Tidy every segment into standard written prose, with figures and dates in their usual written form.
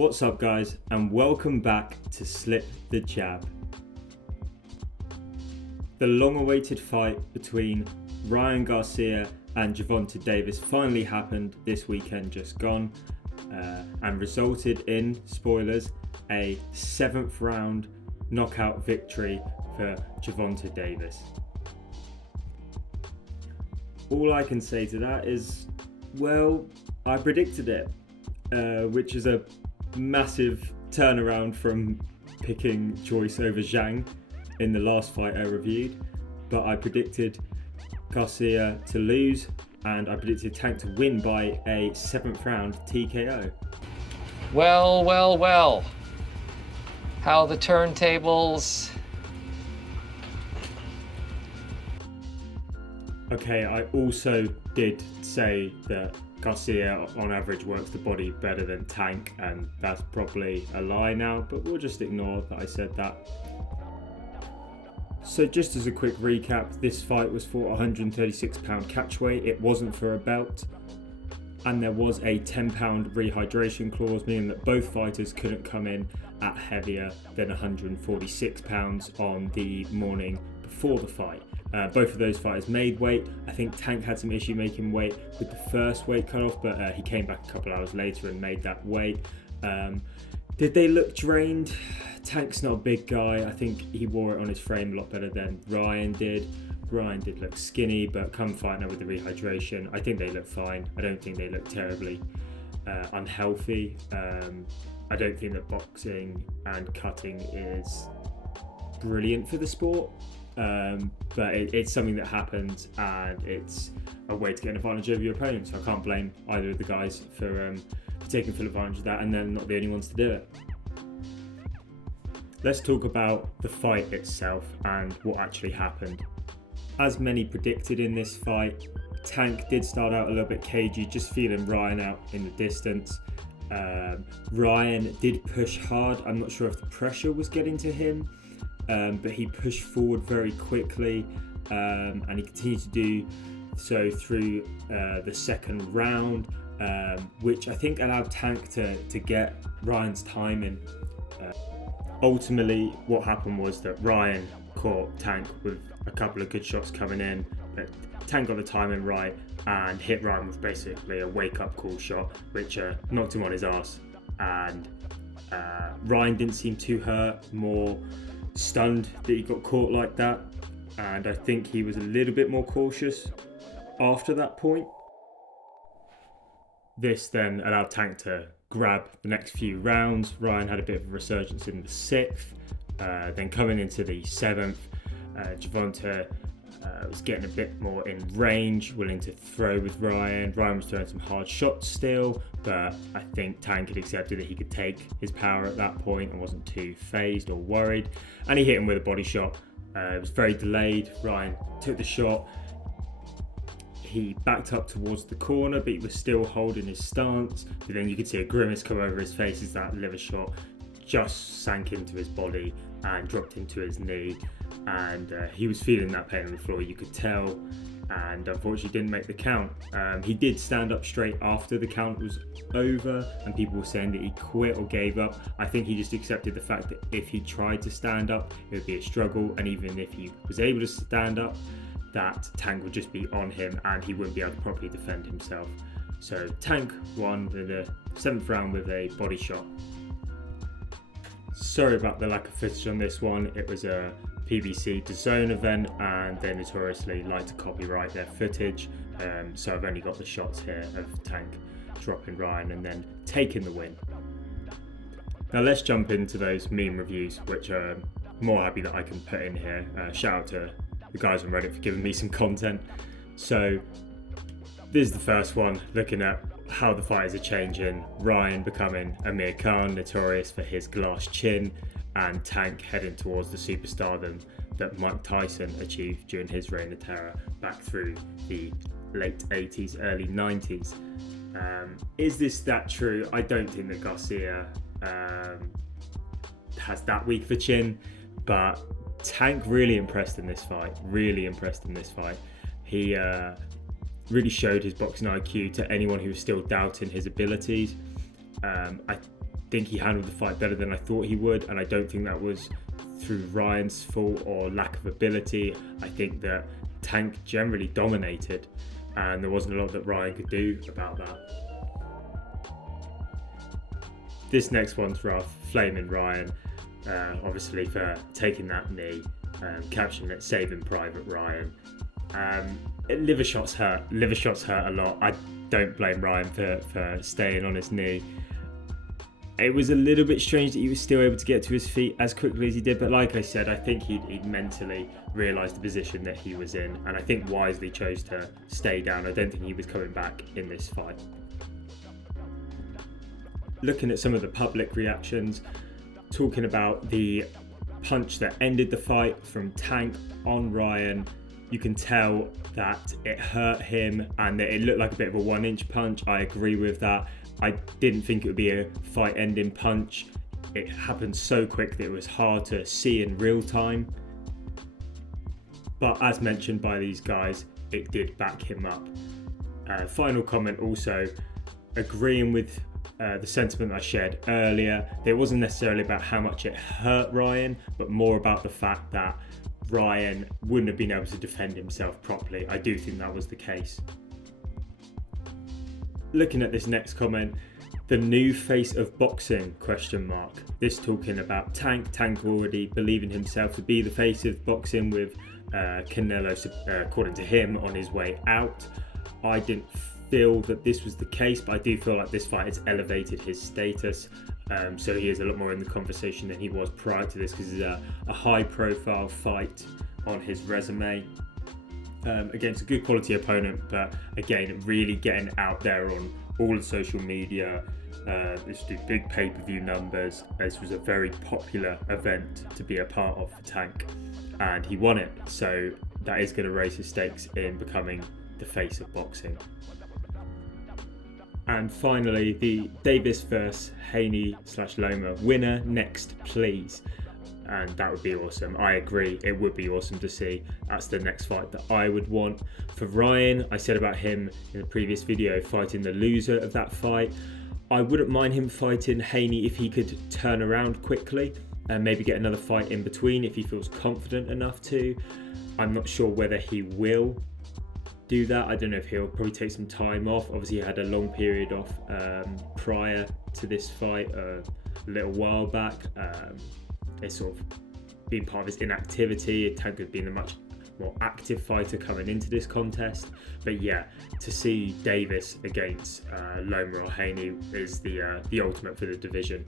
What's up guys, and welcome back to Slip the Jab. The long-awaited fight between Ryan Garcia and Gervonta Davis finally happened this weekend just gone and resulted in, spoilers, a 7th round knockout victory for Gervonta Davis. All I can say to that is, well, I predicted it, which is a massive turnaround from picking Joyce over Zhang in the last fight I reviewed. But I predicted Garcia to lose, and I predicted Tank to win by a 7th round TKO. Well. How the turntables. Okay, I also did say that Garcia on average works the body better than Tank, and that's probably a lie now, but we'll just ignore that I said that. So just as a quick recap, this fight was for 136 pound catchweight. It wasn't for a belt, and there was a 10 pound rehydration clause, meaning that both fighters couldn't come in at heavier than 146 pounds on the morning before the fight. Both of those fighters made weight. I think Tank had some issue making weight with the first weight cutoff, but he came back a couple hours later and made that weight. Did they look drained? Tank's not a big guy. I think he wore it on his frame a lot better than Ryan did. Ryan did look skinny, but come fight now with the rehydration, I think they look fine. I don't think they look terribly unhealthy. I don't think that boxing and cutting is brilliant for the sport. But it's something that happens, and it's a way to get an advantage over your opponent, so I can't blame either of the guys for taking full advantage of that, and they're not the only ones to do it. Let's talk about the fight itself and what actually happened. As many predicted in this fight, Tank did start out a little bit cagey, just feeling Ryan out in the distance. Ryan did push hard. I'm not sure if the pressure was getting to him, but he pushed forward very quickly, and he continued to do so through the second round, which I think allowed Tank to get Ryan's timing. Ultimately, what happened was that Ryan caught Tank with a couple of good shots coming in, but Tank got the timing right and hit Ryan with basically a wake-up call shot, which knocked him on his ass. And Ryan didn't seem too hurt, more stunned that he got caught like that, and I think he was a little bit more cautious after that point. This then allowed Tank to grab the next few rounds. Ryan had a bit of a resurgence in the 6th, then coming into the 7th, Gervonta was getting a bit more in range, willing to throw with Ryan. Ryan was throwing some hard shots still, but I think Tank had accepted that he could take his power at that point and wasn't too phased or worried, and he hit him with a body shot. It was very delayed. Ryan took the shot, he backed up towards the corner, but he was still holding his stance, but then you could see a grimace come over his face as that liver shot just sank into his body and dropped into his knee, and he was feeling that pain on the floor, you could tell, and unfortunately didn't make the count. He did stand up straight after the count was over, and people were saying that he quit or gave up. I think he just accepted the fact that if he tried to stand up, it would be a struggle, and even if he was able to stand up, that Tank would just be on him and he wouldn't be able to properly defend himself. So Tank won in the 7th round with a body shot. Sorry about the lack of footage on this one. It was a PBC DAZN event, and they notoriously like to copyright their footage, so I've only got the shots here of Tank dropping Ryan and then taking the win. Now let's jump into those meme reviews, which I'm more happy that I can put in here. Shout out to the guys on Reddit for giving me some content. So this is the first one, looking at how the fighters are changing. Ryan becoming Amir Khan, notorious for his glass chin, and Tank heading towards the superstardom that Mike Tyson achieved during his reign of terror back through the late 80s, early 90s. Is this that true? I don't think that Garcia has that weak of a chin, but Tank really impressed in this fight. He really showed his boxing IQ to anyone who was still doubting his abilities. I think he handled the fight better than I thought he would, and I don't think that was through Ryan's fault or lack of ability. I think that Tank generally dominated, and there wasn't a lot that Ryan could do about that. This next one's rough, flaming Ryan, obviously for taking that knee, captioning it "Saving Private Ryan." Liver shots hurt a lot. I don't blame Ryan for staying on his knee. It was a little bit strange that he was still able to get to his feet as quickly as he did, but like I said, I think he'd mentally realised the position that he was in, and I think wisely chose to stay down. I don't think he was coming back in this fight. Looking at some of the public reactions, talking about the punch that ended the fight from Tank on Ryan, you can tell that it hurt him and that it looked like a bit of a 1-inch punch. I agree with that. I didn't think it would be a fight-ending punch. It happened so quick that it was hard to see in real time. But as mentioned by these guys, it did back him up. Final comment also, agreeing with the sentiment I shared earlier. It wasn't necessarily about how much it hurt Ryan, but more about the fact that Ryan wouldn't have been able to defend himself properly. I do think that was the case. Looking at this next comment, the new face of boxing, ? This talking about Tank already believing himself to be the face of boxing with Canelo, according to him, on his way out. I didn't feel that this was the case, but I do feel like this fight has elevated his status. So he is a lot more in the conversation than he was prior to this, because it's a high profile fight on his resume. Against a good quality opponent, but again, really getting out there on all the social media. This did big pay-per-view numbers. This was a very popular event to be a part of for Tank, and he won it. So that is going to raise his stakes in becoming the face of boxing. And finally, the Davis vs Haney/Loma winner next, please. And that would be awesome. I agree, it would be awesome to see. That's the next fight that I would want. For Ryan, I said about him in the previous video, fighting the loser of that fight. I wouldn't mind him fighting Haney if he could turn around quickly and maybe get another fight in between if he feels confident enough to. I'm not sure whether he will do that. I don't know if he'll probably take some time off. Obviously he had a long period off prior to this fight a little while back. It's sort of been part of his inactivity. Tank had been a much more active fighter coming into this contest. But yeah, to see Davis against Loma or Haney is the ultimate for the division.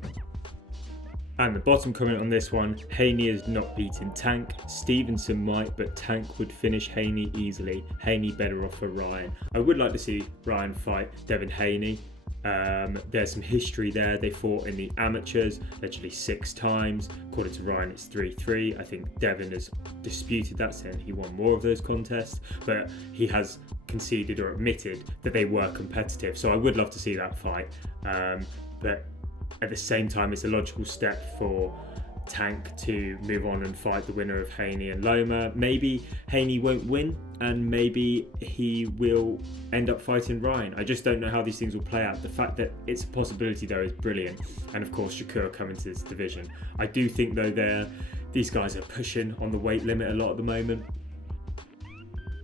And the bottom comment on this one, Haney is not beating Tank. Stevenson might, but Tank would finish Haney easily. Haney better off for Ryan. I would like to see Ryan fight Devin Haney. There's some history there. They fought in the amateurs literally 6 times. According to Ryan, it's 3-3. I think Devin has disputed that, saying he won more of those contests, but he has conceded or admitted that they were competitive. So I would love to see that fight. But at the same time, it's a logical step for Tank to move on and fight the winner of Haney and Loma. Maybe Haney won't win, and maybe he will end up fighting Ryan. I just don't know how these things will play out. The fact that it's a possibility though is brilliant. And of course Shakur coming to this division. I do think though these guys are pushing on the weight limit a lot at the moment,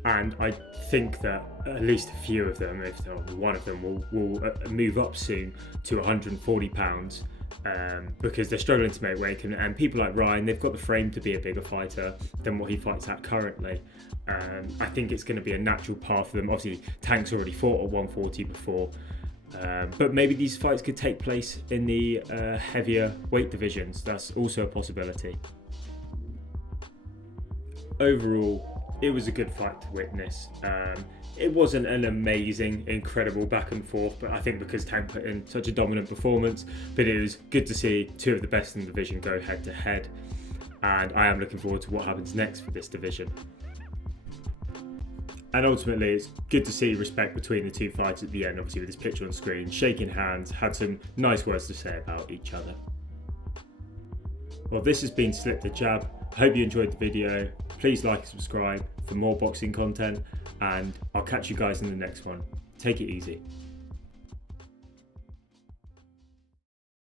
and I think that at least a few of them, if not one of them, will move up soon to 140 pounds. Because they're struggling to make weight, and people like Ryan, they've got the frame to be a bigger fighter than what he fights at currently. I think it's going to be a natural path for them. Obviously Tank's already fought at 140 before, but maybe these fights could take place in the heavier weight divisions. That's also a possibility. Overall, it was a good fight to witness. It wasn't an amazing, incredible back and forth, but I think because Tank put in such a dominant performance, but it was good to see 2 of the best in the division go head to head. And I am looking forward to what happens next for this division. And ultimately, it's good to see respect between the 2 fighters at the end, obviously with this picture on screen, shaking hands, had some nice words to say about each other. Well, this has been Slip the Jab. I hope you enjoyed the video. Please like and subscribe for more boxing content, and I'll catch you guys in the next one. Take it easy.